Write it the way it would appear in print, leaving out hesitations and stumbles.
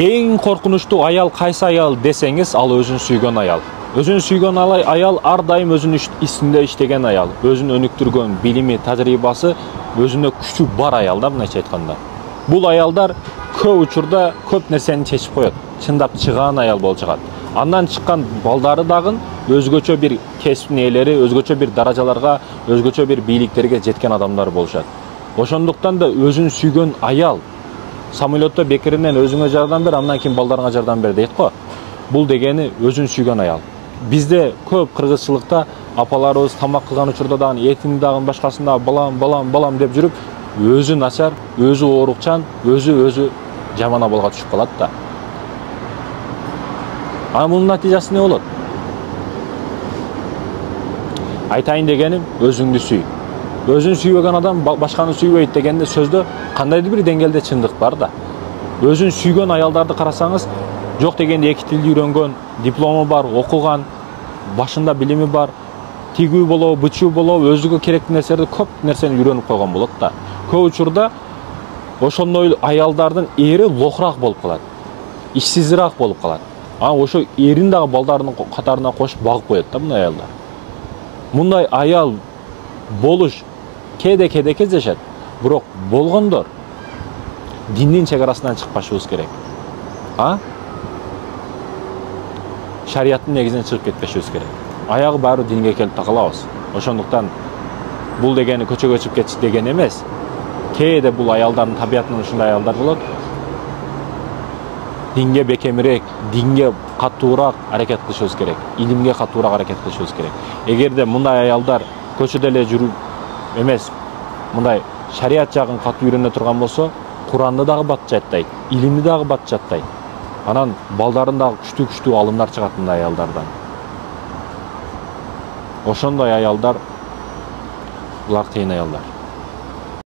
Эң коркунучтуу аял кайсы аял десеңиз, ал өзүн сүйгөн аял. Өзүн сүйгөн аял ар дайым өзүнүн исинде иштеген аял. Өзүн өнүктүргөн билими, тажрыйбасы өзүнө күчү бар аял да, мындайча айтканда. Бул аялдар көп учурда көп нерсени чечип коет. Чындап чыгаан аял болуп чыгат. Андан чыккан балдары дагы өзгөчө бир кесиптин ээлери, өзгөчө бир даражаларга, өзгөчө бир бийликтерге жеткен адамдар болушат. Ошондуктан да өзүн сүйгөн аял самолетто бекеринен өзүңө жардам бер, андан кийин балдарыңа жардам бер дейт го. Бул дегени өзүн сүйгөн аял. Бизде көп кыргызчылыкта апаларыбыз тамак кылган учурда дагы этини дагы башкасын да балам деп жүрүп, өзү начар, өзү оорукчан, өзү жаман абалга түшүп калат да. Мунун натыйжасы не болот? Айтайын дегеним, өзүңдү сүй. Өзүн сүйбөгөн адам башканы сүйбөйт дегенде сөздө кандайдыр бир деңгээлде чындык бар да. Өзүн сүйгөн аялдарды карасаңыз, жок дегенде эки тилди үйрөнгөн, диплому бар, окуган, башында билими бар, тигүү болобу, бычуу болобу, өзүгө керектүү нерселерди көп нерсени үйрөнүп койгон болот да. Көп учурда ошондой аялдардын эри лохурак болуп калат, ишсизирак болуп калат. Ошо эрин дагы балдарынын катарына кошуп багып коет да мындай аялдар. Мындай аял болуш кээде кездешет. Бирок болгондор диндин чегарасынан чыкпашыбыз керек. Шарияттын негизинен чыгып кетпешибиз керек. Аягы баары динге келип такалабыз. Ошондуктан бул дегени көчөгө чыгып кетиш деген эмес. Кээде бул аялдардын табиятынан ушундай аялдар болот. Динге бекемирээк, динге катуураак аракет кылышыбыз керек. Илимге катуураак аракет кылышыбыз керек. Эгерде мындай аялдар көчөдө эле жүрүп эмес, мындай шарият жагын катуу үйрөнө турган болсо, Куранды дагы бат жаттайт, илимди дагы бат жаттайт. Анан балдарын дагы күчтүү алымдар чыгат мындай аялдардан. Ошондой аялдар булар кыйын аялдар.